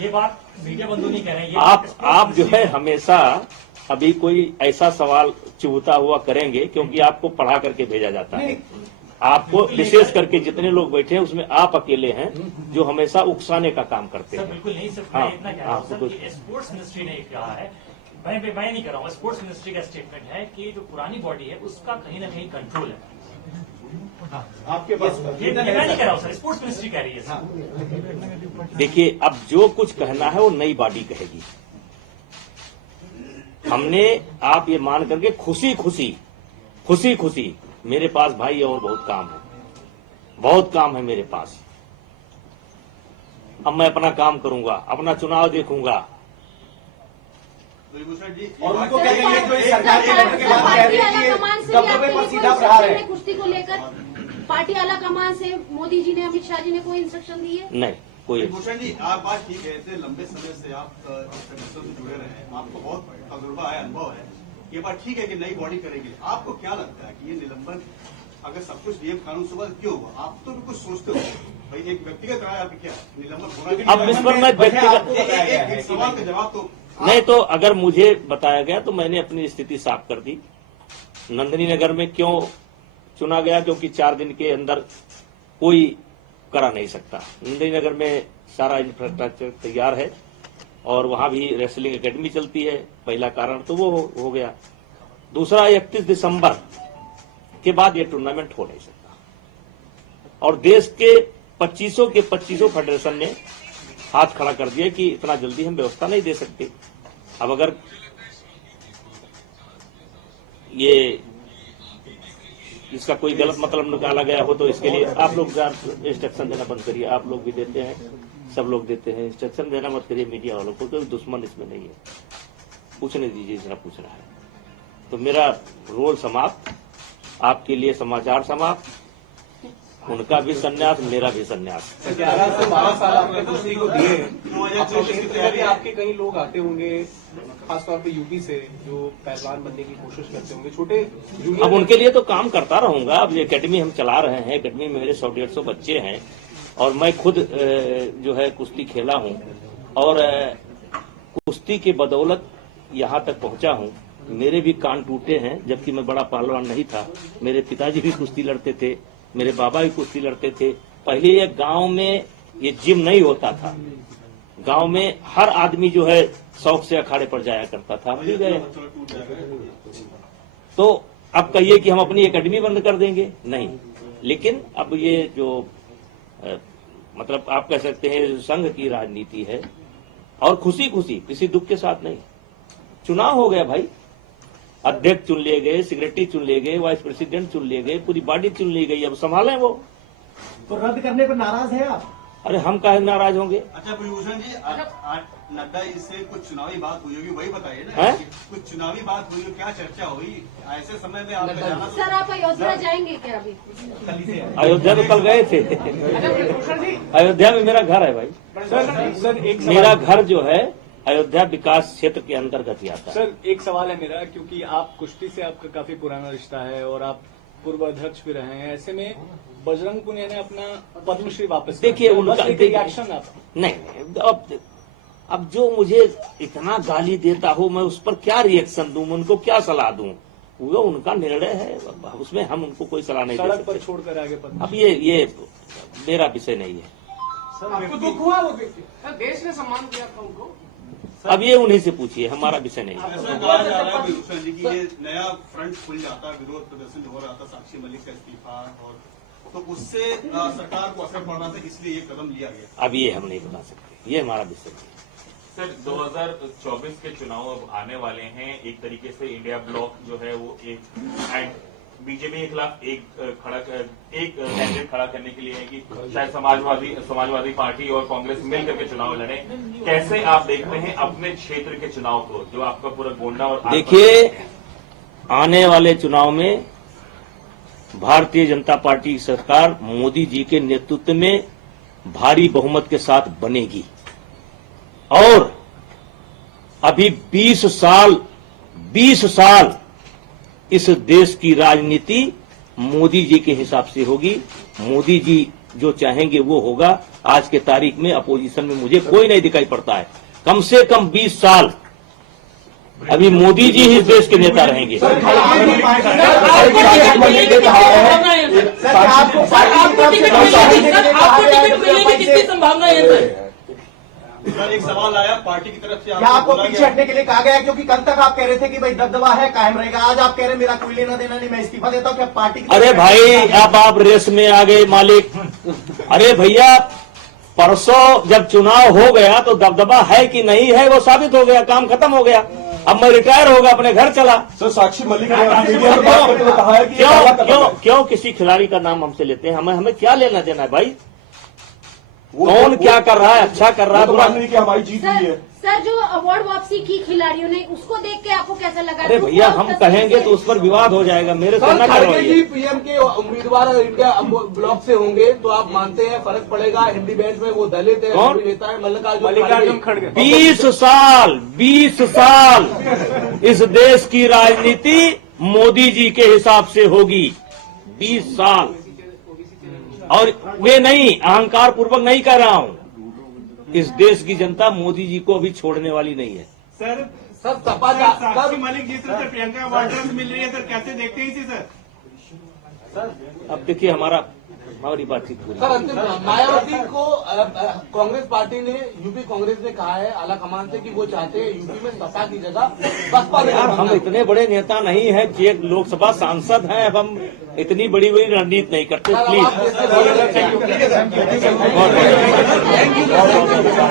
ये बात मीडिया बंधु नहीं कह रहे हैं। आप जो है हमेशा अभी कोई ऐसा सवाल चुभता हुआ करेंगे क्योंकि आपको पढ़ा करके भेजा जाता है। आपको विशेष करके जितने लोग बैठे हैं उसमें आप अकेले हैं जो हमेशा उकसाने का काम करते सर हैं। बिल्कुल नहीं, सिर्फ हाँ, मैं इतना कह रहा हूँ हाँ, सर कि स्पोर्ट्स मिनिस्ट्री ने कहा है, मैं नहीं कर रहा हूँ, स्पोर्ट्स मिनिस्ट्री का स्टेटमेंट है कि जो पुरानी बॉडी है उसका कहीं ना कहीं कंट्रोल है। आपके पास ये मैं नहीं कह रहा हूँ सर, स्पोर्ट्स मिनिस्ट्री कह रही है सर। देखिए, अब जो कुछ कहना है वो नई बॉडी कहेगी। हमने आप ये मान करके खुशी खुशी मेरे पास भाई और बहुत काम है मेरे पास। अब मैं अपना काम करूंगा, अपना चुनाव देखूंगा। और उनको कहेंगे जो इस सरकार के बनने के बाद कह रही है कि दबदबे पर सीधा प्रहार है। कुश्ती को लेकर पार्टी आला कमान से मोदी जी ने, अमित शाह जी ने कोई इंस्ट्रक्शन दिए? नहीं, कोई। भूषण जी, आप बात ठीक है, इतने लंबे समय से आप संगठन से जुड़े रहे हैं, आपको बहुत तजुर्बा है, अनुभव है। ये बात ठीक है कि नई बॉडी करेगी। आपको क्या लगता है कि ये निलंबन अगर सब कुछ नियम कानून से क्यों हुआ? आप तो भी कुछ सोचते हो भाई, एक व्यक्तिगत राय आपकी क्या निलंबन होना? अब इस पर मैं व्यक्तिगत एक सवाल का जवाब तो नहीं, तो अगर मुझे बताया गया तो मैंने अपनी स्थिति साफ कर दी। नंदिनी नगर में क्यों चुना गया? क्योंकि 4 दिन के अंदर कोई करा नहीं सकता। नंदिनी नगर में सारा इंफ्रास्ट्रक्चर तैयार है और वहां भी रेसलिंग एकेडमी चलती है। पहला कारण तो वो हो गया। दूसरा, 31 दिसंबर के बाद ये टूर्नामेंट हो नहीं सकता और देश के 2500 फेडरेशन ने हाथ खड़ा कर दिया कि इतना जल्दी हम व्यवस्था नहीं दे सकते। अब अगर ये इसका कोई गलत मतलब निकाला गया हो तो इसके लिए आप लोग इंस्ट्रक्शन देना बंद करिए। आप लोग भी देते हैं, सब लोग देते हैं, इंस्ट्रक्शन देना मत करिए मीडिया वालों को। कोई दुश्मन इसमें नहीं है, पूछने दीजिए जितना पूछना है। तो मेरा रोल समाप्त, आपके लिए समाचार समाप्त, उनका भी संन्यास, मेरा भी संन्यास। 11 से 12 साल आपने कुश्ती को दिए, तैयारी आपके कई लोग आते होंगे, खासतौर पे यूपी से, जो पहलवान बनने की कोशिश करते होंगे, छोटे जूनियर। अब उनके लिए तो काम करता रहूंगा। अब ये एकेडमी हम चला रहे हैं, एकेडमी में मेरे 100-150 बच्चे हैं और मैं खुद जो है कुश्ती खेला हूं और कुश्ती के बदौलत यहां तक पहुंचा हूं। मेरे भी कान टूटे हैं, जबकि मैं बड़ा पहलवान नहीं था। मेरे पिताजी भी कुश्ती लड़ते थे, मेरे बाबा भी कुश्ती लड़ते थे। पहले ये गांव में ये जिम नहीं होता था, गांव में हर आदमी जो है शौक से अखाड़े पर जाया करता था। हम भी गए। तो अब कहिए कि हम अपनी एकेडमी बंद कर देंगे? नहीं, लेकिन अब ये जो मतलब आप कह सकते हैं संघ की राजनीति है और खुशी किसी दुख के साथ नहीं। चुनाव हो गया भाई, अध्यक्ष चुन लिए गए, सेक्रेटरी चुन लिए गए, वाइस प्रेसिडेंट चुन लिए गए, पूरी बॉडी चुन ली गई। अब संभालें वो। तो रद्द करने पर नाराज है आप? अरे हम काहे नाराज होंगे? अच्छा भूषण जी, नड्डा इससे कुछ चुनावी बात हुई होगी, वही बताइए ना। हैं? कुछ चुनावी बात हुई हो, क्या चर्चा हुई ऐसे समय में? आप जाना तो सर, आप अयोध्या जाएंगे क्या अभी? अयोध्या तो कल गए थे। अयोध्या में मेरा घर है भाई। सर एक मेरा घर जो है अयोध्या विकास क्षेत्र के अंतर्गत ही आता है। सर एक सवाल है मेरा, क्योंकि आप कुश्ती से आपका काफी पुराना रिश्ता है और आप पूर्व अध्यक्ष भी रहे हैं, ऐसे में बजरंग पुनिया ने अपना पद्मश्री वापस देखिए उनका रिएक्शन आप नहीं। अब जो मुझे इतना गाली देता हो, मैं उस पर क्या रिएक्शन दूं, उनको क्या सलाह दूं? वो उनका निर्णय है, उसमें हम उनको कोई सलाह नहीं दे सड़क पर सकते। छोड़कर आगे पद्म। अब ये मेरा विषय नहीं है। आपको दुख हुआ वो देख के? देश ने सम्मान किया था उनको। अब ये उन्हीं से पूछिए, हमारा विषय नहीं है। ऐसा कहा जा रहा है भूषण जी कि ये नया फ्रंट खुल जाता, विरोध प्रदर्शन हो रहा था, साक्षी मलिक का इस्तीफा, और तो उससे सरकार को असर पड़ना था, इसलिए ये कदम लिया गया। अब ये हम नहीं बता सकते, ये हमारा विषय नहीं है। सर 2024 के चुनाव अब आने वाले हैं। एक तरीके से इंडिया ब्लॉक जो है वो एक बीजेपी के खिलाफ एक कैंडिडेट खड़ा करने के लिए है कि शायद समाजवादी पार्टी और कांग्रेस मिलकर के चुनाव लड़े। कैसे आप देखते हैं अपने क्षेत्र के चुनाव को, जो आपका पूरा गोंडा और देखिए, आने वाले चुनाव में भारतीय जनता पार्टी की सरकार मोदी जी के नेतृत्व में भारी बहुमत के साथ बनेगी और अभी 20 साल इस देश की राजनीति मोदी जी के हिसाब से होगी। मोदी जी जो चाहेंगे वो होगा। आज के तारीख में अपोजिशन में मुझे कोई नहीं दिखाई पड़ता है। कम से कम 20 साल अभी मोदी जी ही इस देश के नेता रहेंगे। कितनी संभावना है सर? सर एक सवाल आया पार्टी की तरफ से, क्या आपको पीछे हटने के लिए कहा गया है? क्योंकि कल तक आप कह रहे थे कि भाई दबदबा है, कायम रहेगा। आज आप कह रहे हैं मेरा कोई लेना देना नहीं, मैं इस्तीफा देता हूं। क्या पार्टी की अरे भाई अब आप रेस में आ गए मालिक। अरे भैया परसों जब चुनाव हो गया तो दबदबा है कि नहीं है वो साबित हो गया, काम खत्म हो गया। अब मैं रिटायर होगा, अपने घर चला। सर साक्षी मलिक ने मीडिया में बात करते हुए कहा है कि क्यों किसी खिलाड़ी का नाम हमसे लेते हैं? हमें क्या लेना देना है भाई? कौन क्या कर रहा है, अच्छा कर रहा है, बुरा नहीं कि हमारी जीत हुई है। सर जो अवार्ड वापसी की खिलाड़ियों ने, उसको देख के आपको कैसा लगा? अरे भैया हम कहेंगे तो उस पर विवाद हो जाएगा, मेरे से न खड़गे जी करवाइए। पीएम के उम्मीदवार इंडिया ब्लॉक से होंगे तो आप मानते हैं फर्क पड़ेगा? हिंदी बेंच में वो दलित है, कौन? नेता है मल्लिकार्जुन खड़गे। 20 साल इस देश की राजनीति मोदी जी के हिसाब से होगी। 20 साल। और वे नहीं, अहंकार पूर्वक नहीं कह रहा हूं। इस देश की जनता मोदी जी को अभी छोड़ने वाली नहीं है। सर सपा साक्षी मलिक जी से प्रियंका वाड्रा से मिल रही है सर, कैसे देखते हैं इसे सर? अब देखिए हमारी बातचीत पूरी। सर अंतिम मायावती को कांग्रेस पार्टी ने, यूपी कांग्रेस ने कहा है आला कमान से कि वो चाहते हैं यूपी में सपा की जगह बसपा में। यार हम इतने बड़े नेता नहीं है कि एक लोकसभा सांसद हैं, अब हम इतनी बड़ी रणनीति नहीं करते। प्लीज।